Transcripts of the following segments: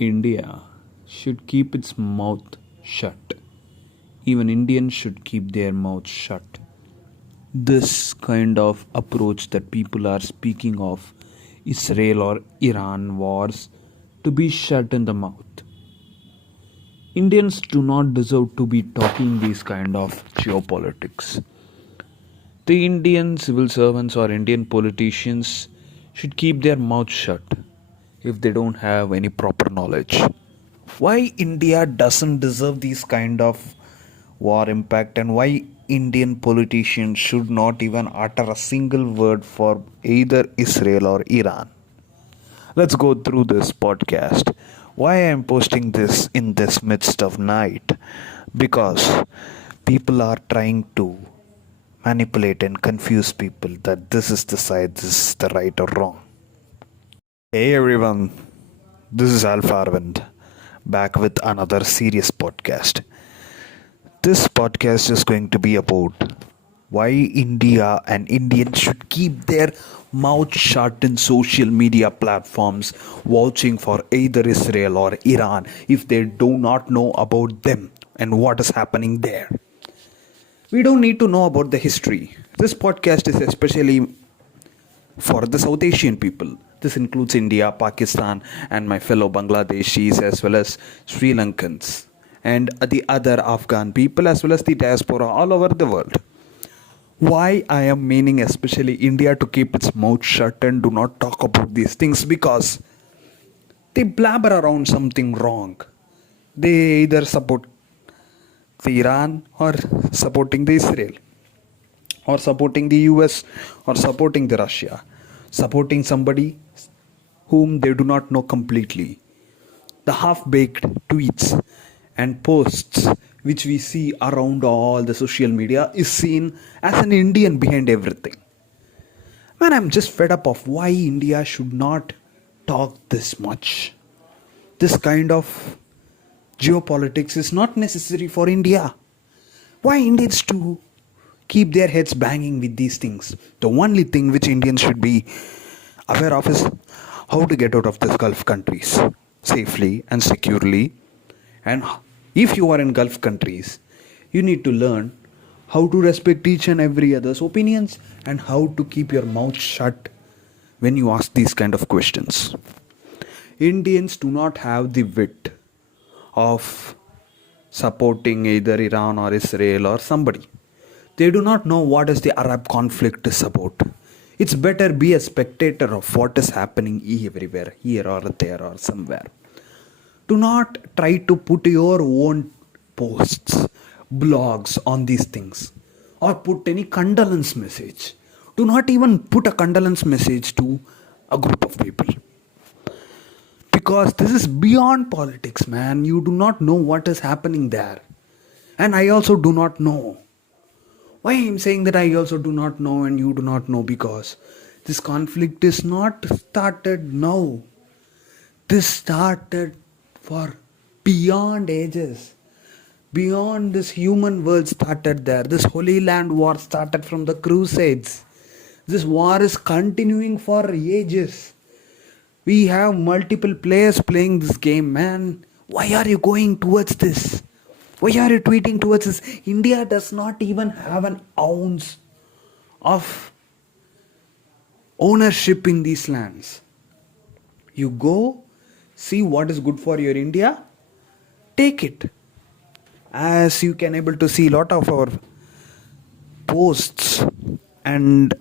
India should keep its mouth shut. Even Indians should keep their mouth shut. This kind of approach that people are speaking of Israel or Iran wars to be shut in the mouth. Indians do not deserve to be talking these kind of geopolitics. The Indian civil servants or Indian politicians should keep their mouth shut if they don't have any proper knowledge. Why India doesn't deserve these kind of war impact, and why Indian politicians should not even utter a single word for either Israel or Iran? Let's go through this podcast. Why I am posting this in this midst of night? Because people are trying to manipulate and confuse people that this is the side, this is the right or wrong. Hey everyone, this is Alpha Arvind, back with another serious podcast. This podcast is going to be about why India and Indians should keep their mouth shut in social media platforms vouching for either Israel or Iran if they do not know about them and what is happening there. We don't need to know about the history. This podcast is especially for the South Asian people. This includes India, Pakistan, and my fellow Bangladeshis as well as Sri Lankans and the other Afghan people as well as the diaspora all over the world. Why I am meaning especially India to keep its mouth shut and do not talk about these things, because they blabber around something wrong. They either support the Iran or supporting the Israel or supporting the US or supporting the Russia, supporting somebody whom they do not know completely. The half-baked tweets and posts which we see around all the social media is seen as an Indian behind everything. Man, I'm just fed up of why India should not talk this much. This kind of geopolitics is not necessary for India. Why Indians to keep their heads banging with these things? The only thing which Indians should be aware of is how to get out of these Gulf countries safely and securely. And if you are in Gulf countries, you need to learn how to respect each and every other's opinions and how to keep your mouth shut when you ask these kind of questions. Indians do not have the wit of supporting either Iran or Israel or somebody. They do not know what is the Arab conflict is about. It's better be a spectator of what is happening everywhere, here or there or somewhere. Do not try to put your own posts, blogs on these things or put any condolence message. Do not even put a condolence message to a group of people. Because this is beyond politics, man. You do not know what is happening there. And I also do not know. Why I am saying that I also do not know and you do not know? Because this conflict is not started now. This started for beyond ages. Beyond this human world started there. This Holy Land war started from the Crusades. This war is continuing for ages. We have multiple players playing this game, man. Why are you going towards this? Why are you tweeting towards this? India does not even have an ounce of ownership in these lands. You go, see what is good for your India, take it. As you can able to see a lot of our posts and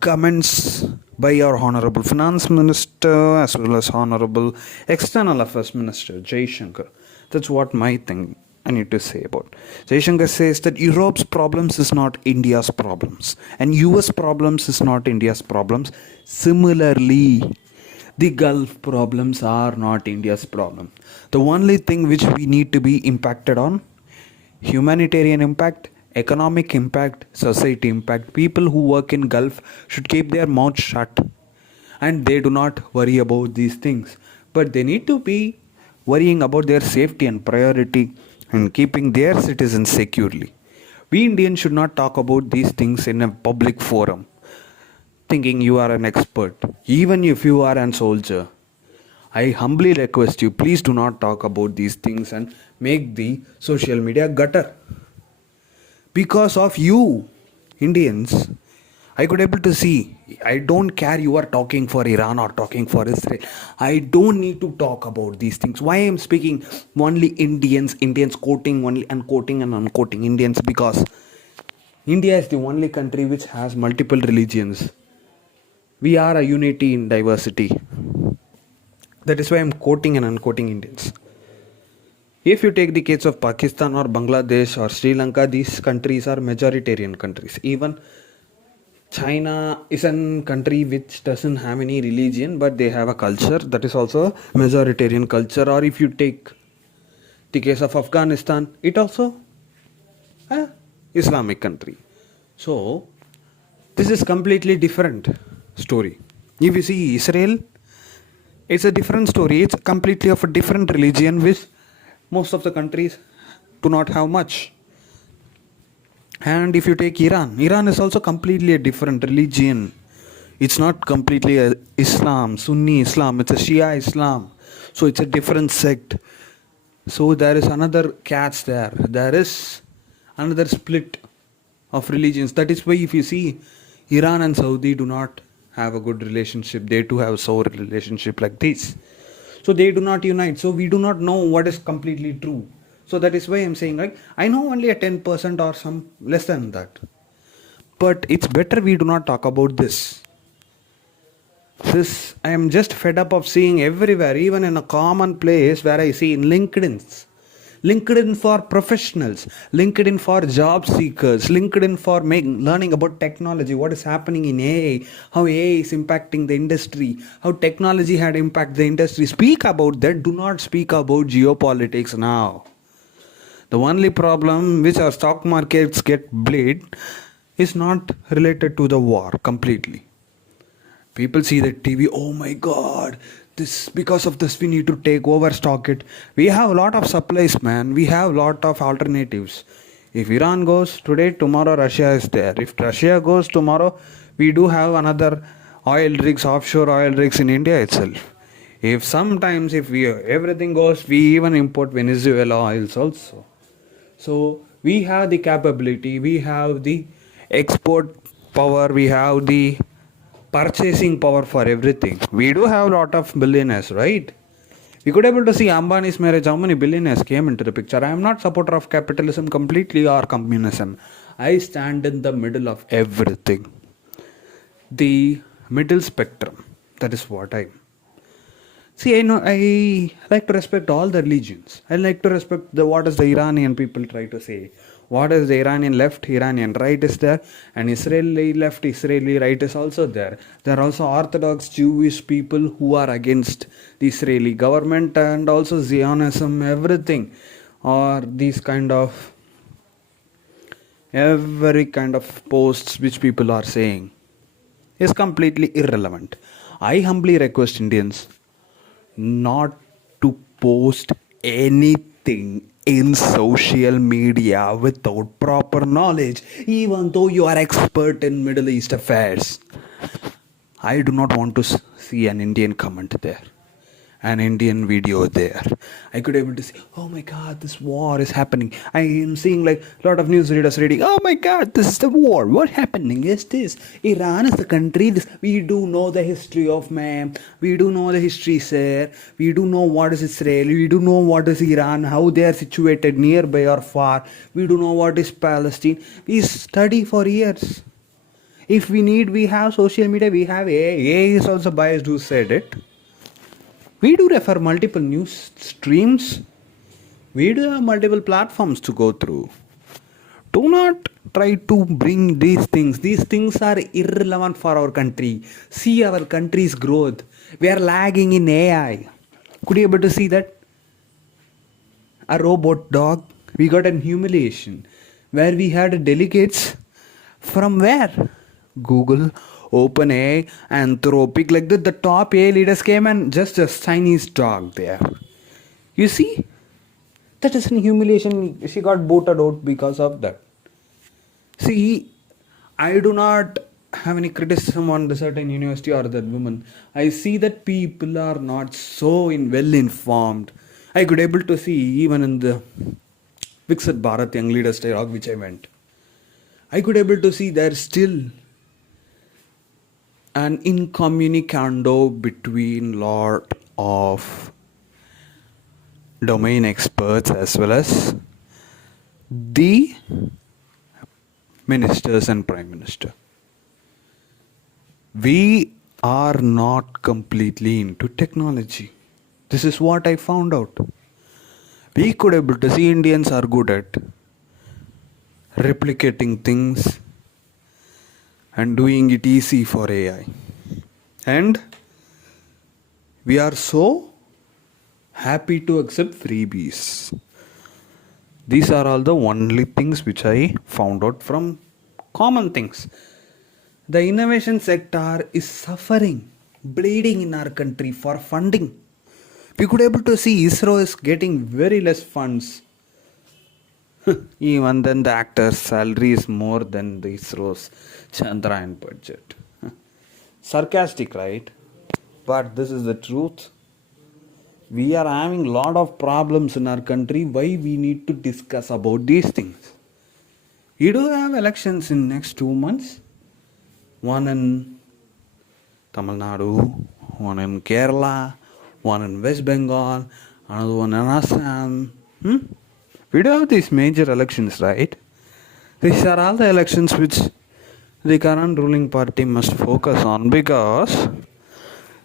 comments by our Honorable Finance Minister as well as Honorable External Affairs Minister Jaishankar. That's what my thing I need to say about. Jaishankar says that Europe's problems is not India's problems and US problems is not India's problems. Similarly, the Gulf problems are not India's problem. The only thing which we need to be impacted on, humanitarian impact, economic impact, society impact. People who work in Gulf should keep their mouth shut and they do not worry about these things. But they need to be worrying about their safety and priority and keeping their citizens securely. We Indians should not talk about these things in a public forum, thinking you are an expert. Even if you are a soldier, I humbly request you, please do not talk about these things and make the social media gutter. Because of you, Indians, I could able to see. I don't care you are talking for Iran or talking for Israel. I don't need to talk about these things. Why I am speaking only Indians quoting only and quoting and unquoting Indians, because India is the only country which has multiple religions. We are a unity in diversity. That is why I am quoting and unquoting Indians. If you take the case of Pakistan or Bangladesh or Sri Lanka, these countries are majoritarian countries. Even China is a country which doesn't have any religion, but they have a culture that is also a majoritarian culture. Or if you take the case of Afghanistan, it also a Islamic country. So this is completely different story. If you see Israel, it's a different story. It's completely of a different religion, which most of the countries do not have much. And if you take Iran is also completely a different religion. It's not completely a Islam, Sunni Islam. It's a Shia Islam. So it's a different sect. So there is another catch there. There is another split of religions. That is why if you see Iran and Saudi do not have a good relationship. They too have a sour relationship like this. So they do not unite. So we do not know what is completely true. So that is why I'm saying, like, I know only a 10% or some less than that. But it's better we do not talk about this. I am just fed up of seeing everywhere, even in a common place where I see in LinkedIn for professionals, LinkedIn for job seekers, LinkedIn for learning about technology, what is happening in AI, how AI is impacting the industry, how technology had impacted the industry. Speak about that. Do not speak about geopolitics now. The only problem which our stock markets get bleed is not related to the war completely. People see the TV, oh my god, this because of this we need to take over stock it. We have a lot of supplies, man. We have a lot of alternatives. If Iran goes today, tomorrow Russia is there. If Russia goes tomorrow, we do have another oil rigs, offshore oil rigs in India itself. If sometimes if we everything goes, we even import Venezuela oils also. So we have the capability, we have the export power, we have the purchasing power for everything. We do have a lot of billionaires, right? We could able to see Ambani's marriage, how many billionaires came into the picture. I am not supporter of capitalism completely or communism. I stand in the middle of everything. The middle spectrum. That is what I am. See, I know I like to respect all the religions. I like to respect what is the Iranian people try to say. What is the Iranian left, Iranian right is there, and Israeli left, Israeli right is also there. There are also Orthodox Jewish people who are against the Israeli government and also Zionism, everything, or these kind of every kind of posts which people are saying is completely irrelevant. I humbly request Indians not to post anything in social media without proper knowledge, even though you are expert in Middle East affairs. I do not want to see an Indian comment there, an Indian video there. I could able to say, oh my god, this war is happening. I am seeing like a lot of news readers reading, oh my god, this is the war. What happening is this? Iran is the country. We do know the history of man. We do know the history, sir. We do know what is Israel. We do know what is Iran, how they are situated nearby or far. We do know what is Palestine. We study for years. If we need, we have social media, we have AI. AI is also biased who said it. We do refer multiple news streams. We do have multiple platforms to go through. Do not try to bring these things. These things are irrelevant for our country. See our country's growth. We are lagging in AI. Could you able to see that? A robot dog. We got an humiliation. Where we had delegates from where? Google, OpenAI, Anthropic, like that. The top AI leaders came and just a Chinese dog there. You see? That is an humiliation. She got booted out because of that. See, I do not have any criticism on the certain university or that woman. I see that people are not so well informed. I could able to see even in the Viksit Bharat Young Leaders Dialogue which I went. I could able to see there's still an incommunicando between lot of domain experts as well as the ministers and prime minister. We are not completely into technology. This is what I found out. We could able to see Indians are good at replicating things and doing it easy for AI. And we are so happy to accept freebies. These are all the only things which I found out from common things. The innovation sector is suffering, bleeding in our country for funding. We could able to see ISRO is getting very less funds. Even then the actor's salary is more than the ISRO's Chandrayaan budget. Sarcastic, right? But this is the truth. We are having a lot of problems in our country. Why we need to discuss about these things? We do have elections in next 2 months. One in Tamil Nadu, one in Kerala, one in West Bengal, another one in Assam. We do have these major elections, right? These are all the elections which the current ruling party must focus on, because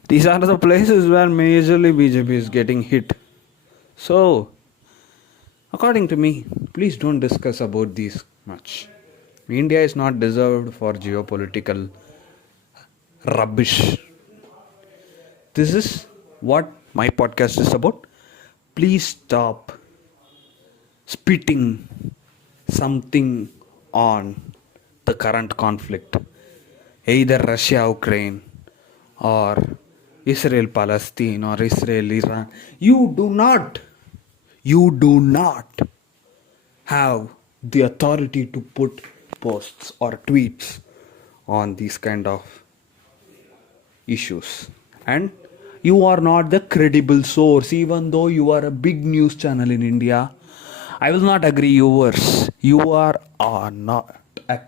these are the places where majorly BJP is getting hit. So, according to me, please don't discuss about these much. India is not deserved for geopolitical rubbish. This is what my podcast is about. Please stop spitting something on the current conflict, either Russia-Ukraine or Israel-Palestine or Israel-Iran. You do not have the authority to put posts or tweets on these kind of issues. And you are not the credible source, even though you are a big news channel in India. I will not agree yours. You are not a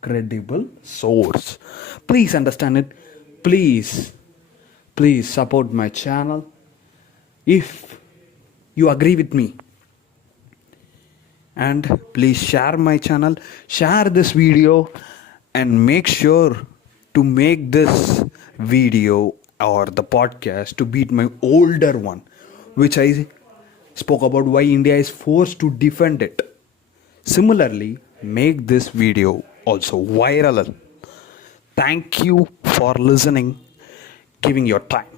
credible source. Please understand it. Please support my channel. If you agree with me, and please share my channel, share this video, and make sure to make this video or the podcast to beat my older one, which I spoke about why India is forced to defend it. Similarly, make this video also viral. Thank you for listening, giving your time.